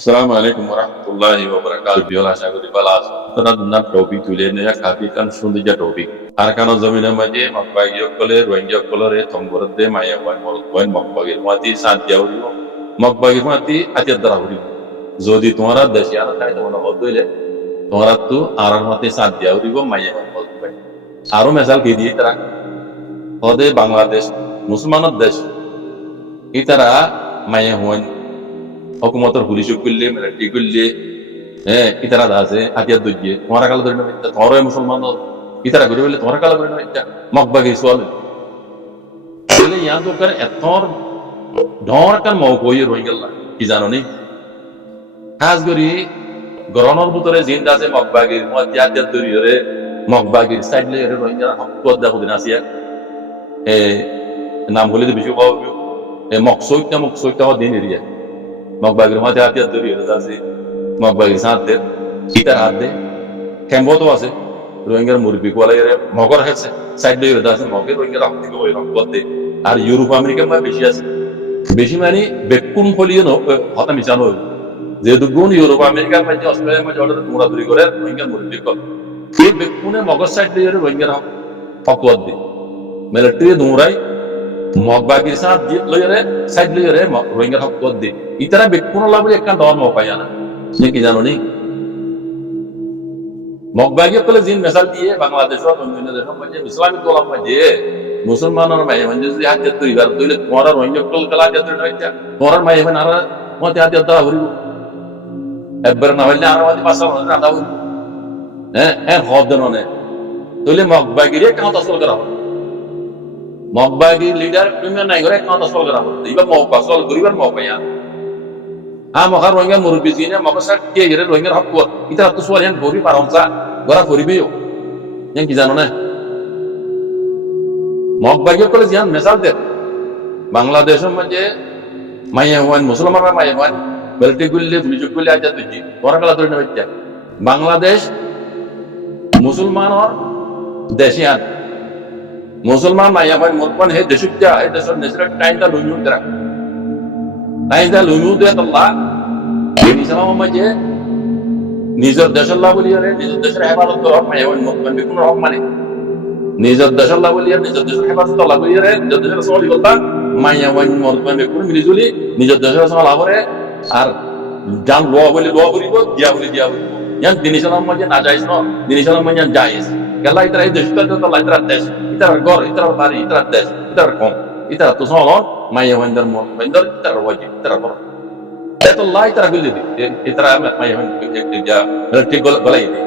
Assalamu alaikum warahmatullahi wabarakatuh. Biola aশা করি ভালো আছো। তোরা দুনার টপিক তুলে নিয়ে কাফি কান সুন্দর টপিক। আর কানো জমিনের মাঝে মকবাগিয় কলে রোহিঙ্গা কলরে তম্বরদে মায়া ওয়ান মরদ ওয়ান মকবাগির মাটি সান্তিয়া হইব। মকবাগির মাটি আতিয়ার দ্বারা হইব। যদি তোমরা দেশে আনা থাকে তোমরা হইলে তোমরা তো আর মাটি সান্তিয়া হইব মায়া ওয়ান মরদ পাই। আরো মেসাল কি দিয়ে তারা হদে বাংলাদেশ মুসলমানের দেশ ইতারা মায়া হওয়ান হুকুমতের পুলিশ করলে মিলিটারি করলে ইতারা আছে হাতিয়ার দইয়ে তোমার কালো ধরে নেবে তোমার মুসলমান ইতারা করে বললে তোমার কালো ধরে নেবে মকবাগি সোয়াল তাহলে ইয়া তো করে এতর ঢর কান মকবই রই গেল কি জানো নি খাস করি গরনের ভিতরে জিন আছে মকবাগির মধ্যে হাতিয়ার দইয়ে মকবাগির সাইড লে রই গেল হক দা দিন আসিয়া নাম বলে বেশি পাওয়া মকসইটা দিন এরিয়া মকবাগির মাঝে হাতিয়ার দড়ি আছে মকবাগির সাথে ইতার হাত দে ক্যাম্পো তো আছে রোহিঙ্গার মুরগি কোয়ালাই মগর হেছে সাইড দিয়ে আছে মগের রোহিঙ্গার রক্ত থেকে ওই রক্ত করতে আর ইউরোপ আমেরিকার মধ্যে বেশি আছে বেশি মানে বেকুন ফলিয়ে হতা মিশানো যেহেতু গুণ ইউরোপ আমেরিকার মধ্যে অস্ট্রেলিয়ার মধ্যে অর্ডার দৌড়াদৌড়ি করে রোহিঙ্গার মুরগি কর এই বেকুনে মগর সাইড দিয়ে রোহিঙ্গার হক দি মিলিটারি দৌড়াই মকবাগির সাথ লইরে সাইড লইরে রোহিঙ্গার হক দি ইতারা বেকুন লাভ একটা ডর মকাই না কি জানো নি মকবাগি কলে জিন মেসাল দিয়ে বাংলাদেশ অন্যান্য দেশের মধ্যে ইসলামিক দলের মধ্যে মুসলমানের মায়ে মানে যদি হাতিয়ার তৈরি করে তৈলে তোমার রোহিঙ্গা কল কলা হাতিয়ার তৈরি হইতা তোমার মায়ে মানে আর মতে হাতিয়ার দ্বারা হরিব একবার না হইলে আর আমাদের পাশা রাধা হইব হদ দেন তৈলে মকবাগির কাউন্ট আসল করা হবে মকবাগির লিডার প্রিমিয়ার নাই করে কাউন্ট আসল করা হবে এবার মৌকা আসল করিবার মৌকা মহার রোহিঙ্গা মুরব্বী জিনে মকসা কে গেলে রোহিঙ্গার হক কর ইতা তো সোয়াল ইয়ান গরি পারমসা গরা করিবিও ইয়ান কি জানো না মকবাগি করে জিয়ান মেসাল দে বাংলাদেশের মধ্যে মাইয়া ওয়ান মুসলমানরা মাইয়া ওয়ান বেলটি গুললে পুলিশ গুললে আজ তুই তোরা কালা ধরে নেবে বাংলাদেশ মুসলমানর দেশিয়ান মুসলমান মাইয়া ওয়ান মুরবান হে দেশুটা হে দেশের নেসরা টাইমটা লুমিউ দরা টাইমটা লুমিউ দে আল্লাহ ইসলামের মাঝে নিজের দেশের লাভ বলিয়ে নিজের দেশের হেফাজত করার মাইয়া ওয়ান মুরবান বেকুন হক মানে নিজের দেশের লাভ বলিয়ে নিজের দেশের হেফাজত লাভ বলিয়ে নিজের দেশের সমাজ কথা মাইয়া ওয়ান মুরবান বেকুন মিলিজুলি নিজের দেশের সমাজ লাভ করে আর জান ল বলি ল করিব দিয়া বলি দিয়া বলি ইয়ান দিনিসালাম মাঝে না যাইস ন দিনিসালাম মাঝে যাইস গেলা ইতারা এই দেশটা তো লাইতরা দেশ ইতারা গর ইতারা বাড়ি ইতারা দেশ ইতারা কম ইতারা তো সমাজ মাইয়া ওয়ানদের মুরবানদের ইতারা ওয়াজি ইতারা বড় এত লাই ইতারা গুলি দি ইতারা মাইয়া ওয়ান যা ঠিক গলাই দি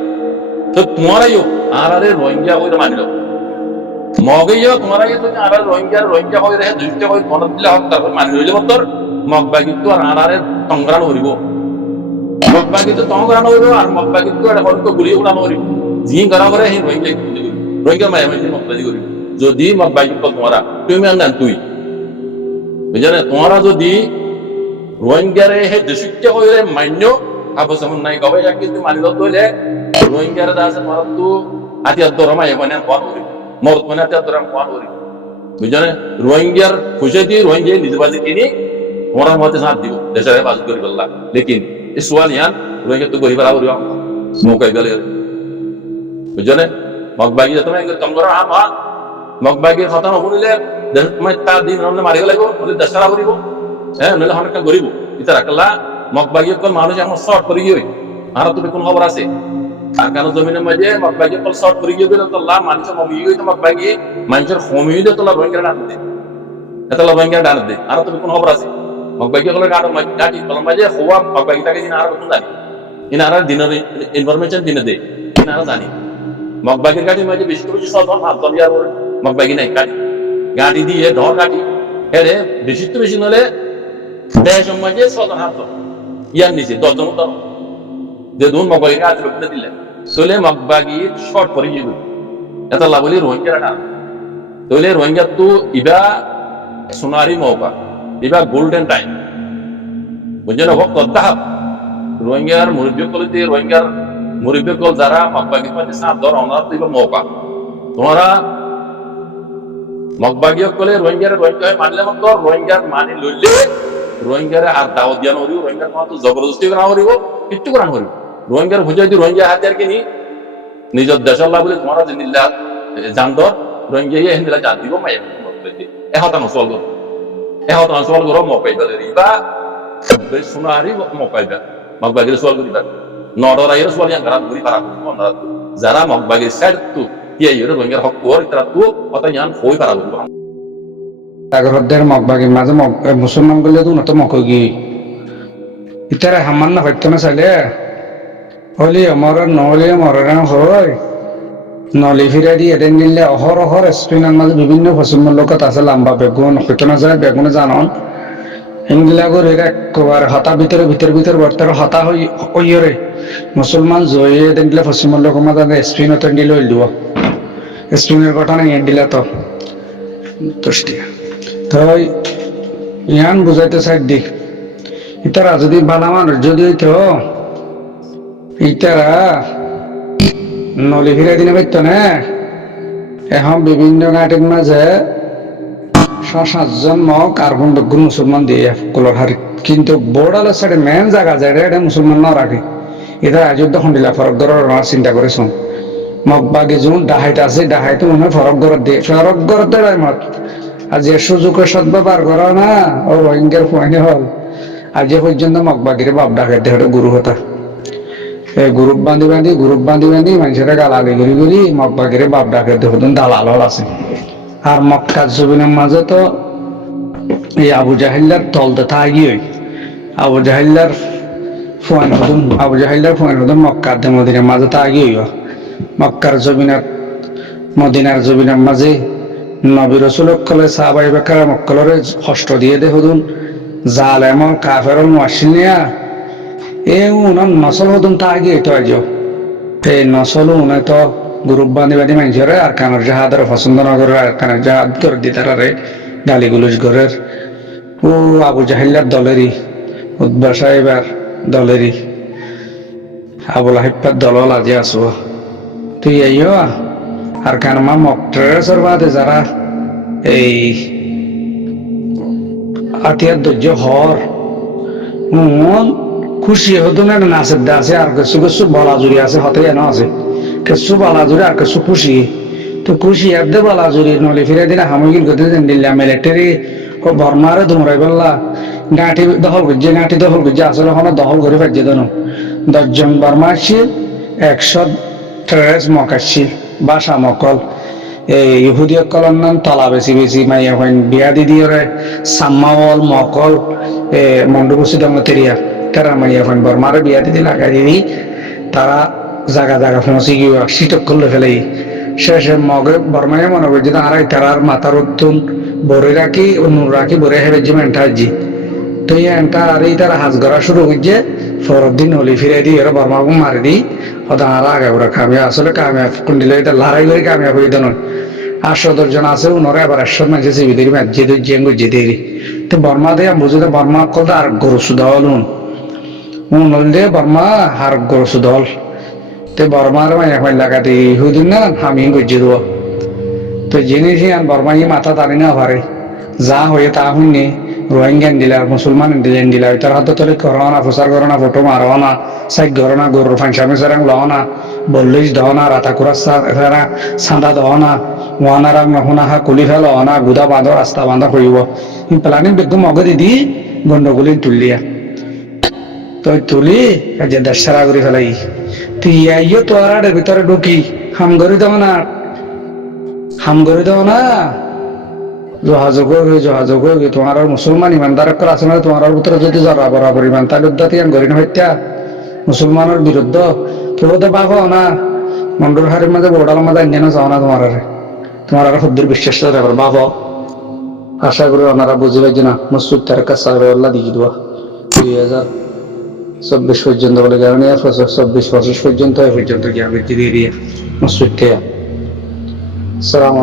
তো তোমারাইও আরে রোহিঙ্গা হইরা মানিলো মগইও তোমারাইও তো আরে রোহিঙ্গা হইরা দুইটা হই মন দিলে হক তারপর মানি হইলে মতর মগবাগি তো আরে তংগ্রাণ হইব মগবাগি তো তংগ্রাণ হইব আর মগবাগি তো এটা হইতো গুলি উড়ানো হইব জি করা করে হে রোহিঙ্গা মায়া মাইতে মগবাগি করিব যদি মগবাগি তো তোমারা তুমি আন তুই বুঝলে তোমারা যদি রোহিঙ্গারে হে দেশিকে হইরে মান্য আবসম নাই গবে কিন্তু মানিল তোলে রোহিঙ্গারে দাস মারতু আতিয়া দরমা এবানে কোন করি মরত মানে আতিয়া দরম কোন করি বুঝলে রোহিঙ্গার খুশিতি রোহিঙ্গা নিজবাজি কিনি ওরা মতে সাথ দিব দেশের বাজ করি বললা লেকিন এই সওয়াল ইয়ান রোহিঙ্গা তো গরিব আবরি নৌকাই গেলে বুঝলে মগবাগি তুমি কম করো মগবাগির কথা শুনিলে দেশ মানে তার দিন মারিব লাগিব বলে দেশরা করিব নইলে হনকা গরিব ইতারা কালা মগবাগি কল মানুষ এখন শর্ট করে গিয়ে আর তুমি কোন খবর আছে আর কেন জমিনের মাঝে মগবাগি কল শর্ট করে গিয়ে দিলে তোল্লা মানুষের কমি গিয়ে তো মগবাগি মানুষের কমি দিয়ে তোলা রোহিঙ্গা ডান দে এতলা রোহিঙ্গা ডান দে আর তুমি কোন খবর আছে মগবাগি কল গাড়ি কল মাঝে হওয়া মগবাগি তাকে দিন আর কোন জানি ইনারা দিনের ইনফরমেশন দিনে দে ইনারা জানি মগবাগির গাড়ির মাঝে বেশি বেশি সব হাত দলিয়ার মগবাগি নাই গাড়ি দিয়ে ঢর গাড়ি এরে বেশি তো বেশি নলে দেশ মাঝে সদর হাত ইয়ার নিচে 10 জন তো যে দুন মগবাগি হাত রুখতে দিলে চলে মগবাগি শর্ট পরে গিয়ে এত লাভলি রোহিঙ্গা না তাহলে রোহিঙ্গা তো ইবা সোনারি মৌকা ইবা গোল্ডেন টাইম বুঝছেন ভক্ত দাহাব রোহিঙ্গার মুরব্বী কল দিয়ে রোহিঙ্গার মুরব্বী কল যারা মগবাগি মাঝে সাথ ধর ওনার তো ইবা মৌকা তোমরা মগবাগি কলে রোহিঙ্গার মানলে মতো রোহিঙ্গার মানি লইলে রোহিঙ্গারে আর দাওয়াত দিয়া নরিব, রোহিঙ্গার মাতো জবরদস্তি করা হরিব, কিচ্ছু করা হরিব। রোহিঙ্গার বুঝাই দি রোহিঙ্গা হাতিয়ার কিনি নিজের দেশের লাভ বলে তোমার জিনিল্লা জানদর রোহিঙ্গা ইয়ে হিন্দিলা জান দিব মাই এহতানো সওয়াল করো, এহতানো সওয়াল করো মকাইবা রিবা সোনারি মকাইবা মকবাগির সওয়াল করিবা নডরাইয়ের সওয়াল ইয়াং গারাত করি পারা করি অন্যরা যারা মকবাগির সাইড তু ইয়ে রোহিঙ্গার হক কর ইতরা তু অত ইয়ান হই পারা করিব আগরদের মগবাগির মাঝে মুসলমান গুলো তো উন্নত মকগি ইতারা হামান না হইতো না চাইলে হলি আমার নহলে মরণ হয় নলি ফিরে দিয়ে এদিন দিলে অহর অহর স্পিনের মাঝে বিভিন্ন পশ্চিমের লোক আছে লম্বা বেগুন হইতো না যায় বেগুনে জানন এগুলা করে একবার হতা ভিতরে ভিতর বর্তার হতা হইরে মুসলমান জয়ে এদিন দিলে পশ্চিমের লোক মাঝে স্পিন হতে দিলে হইল স্পিনের ঘটনা ইয়ে দিলা তো তুষ্টি তাই ইয়ান বুঝাইতে চাই দিক ইতারা যদি ভালো মানুষ যদি হইতো ইতারা নলি ফিরে দিনে পাইতো না এখন বিভিন্ন ঘাটের মাঝে 6-7 মগ আর বেগুন মুসলমান দিয়ে কলর হারি কিন্তু বোর্ডাল সাইডে মেন জায়গা যায় এটা মুসলমান না রাখে এটা আযোধ্যা খন্ডিলা ফরক গড়ের চিন্তা করেছ মগবাগে যখন ডাহাইট আছে ডাহাইতে মনে হয় ফরক গড় দিয়ে ফরক গড় দেয় মত আজ এর সুযোগের সদ্ব্যবহার করা না ও রোহিঙ্গার পয়েন্ট হল আজ পর্যন্ত মগবাগিরে বাপ ডাকাইতে হতো গুরু হতা গ্রুপ বান্ধি মানুষের গালালি ঘুরি মগবাগিরে বাপ ডাকাইতে হতো দালাল হল আছে আর মক্কা জমিনের মাঝে তো এই আবু জাহিল্লার তলতে থাকি আবু জাহিল্লার ফোন হতুন মক্কার মদিনার মাঝে থাকি হইব মক্কার জমিনার মদিনার জমিনের মাঝে নবী রাসূলুল্লাহ কলে সাহাবায়ে কেরাম মক্কলরে কষ্ট দিয়ে দে হতুন জালেম কাফের মুশরিকিয়া এ উনার নসল হতুন থাকি তো আজ এই নসল উনে তো গ্রুপ বান্ধি মানুষের আর কানের জাহাদের পছন্দ না করে আর কানের জাহাদ করে দিতারে গালিগুলোজ ঘরের ও আবু জাহিল্লার দলেরই উদ্বা সাহেবার দলেরই আবুল আহিব্বার দল আজি আছো তুই আইও আর কানমা মক্টরের বাদে যারা এই আতিয়ার ধৈর্য হর মন খুশি হতো না নাচের দা আছে আর কিছু কিছু বলা জুড়ি আছে হতে যেন আছে কিছু বলা জুড়ি আর কিছু খুশি তো খুশি এদে বলা জুড়ি নলে ফিরে দিলে হামগির গতি দিল্লা মিলিটারি ও বর্মারে দুমরাই বললা গাঁটি দখল করছে আসলে ওখানে দখল করে ফেলছে দেন 10 জন বর্মা আসছিল 100 টেররিস্ট মক আসছিল বাসা মকল ইহুদি কলর নাম তলা বেশি মাইয়া হইন বিয়া দিদিওরে সাম্মাওয়াল মকল মন্ডবসি দমতেরিয়া তারা মাইয়া হইন বর্মারে বিয়া দিদি লাগাই দিদি তারা জায়গা পৌঁছে গিয়ে শীতক করলে ফেলে শেষে মগে বর্মায় মনে করছে আড়াই তারার মাথার উত্তুন বরে রাখি নুন রাখি বরে হেবে যে মেন্টাজি তো এনটা আর এই তারা হাজ করা শুরু করছে পরের দিন হলি ফিরে দিই এরা বর্মাকে মারি দিই হয়তো আর আগে ওরা কামিয়া আসলে কামিয়া কুন্ডিলে এটা লড়াই করে কামিয়াব হইতে নয় 810 জন আছে উনারা এবার 100 মাঝে জীবিতের যে জেঙ্গু যেতেরি তো বর্মা দিয়ে বুঝতে বর্মা কল আর গরু সুদল উন দিয়ে বর্মা আর গরু সুদল তো বর্মার মাইয়া লাগাতে ইহুদিন না আমি গজ্জি দেবো তো জিনিস বর্মা মাথা টানি না পারে যা হয়ে তা শুনি রোহিঙ্গান দিলার মুসলমান দিলা তার হাতে তলে করো না প্রচার করো না ফটো মারো না সাইড করো না গরুর ফাংশামে সারাং লও না বললিস দহ না রাতা কুড়া চাঁদা দহ না ওয়ানারাং নহুনা হা কুলি ফেল না গুদা বাঁধো রাস্তা বাঁধা করিব প্লানিং বেগম মগে দিদি গন্ডগোলি তুলিয়া তো তুলি যে দেশ সারা করে ফেলাই তুই আইও তোর ভিতরে ঢুকি হাম করে দেব না যোগাযোগ হয়ে তোমার মুসলমান ইমানদার আছে না তোমার ভিতরে যদি জরা বরাবর ইমান তাহলে উদ্দাতিয়ান গরি না হত্যা মুসলমানের বিরুদ্ধ কেউ তো পাবো না মন্ডল হারের মাঝে বোর্ডাল মাঝে আইন চাও না তোমার আর সদ্যের বিশ্বাস বাবো আশা করি ওনারা বুঝে পাইছে না মসজিদ তার কাছে দিয়ে দেওয়া 2024 পর্যন্ত বলে কারণ 24-25 পর্যন্ত গিয়ে দিয়ে মসজিদ থেকে সালাম।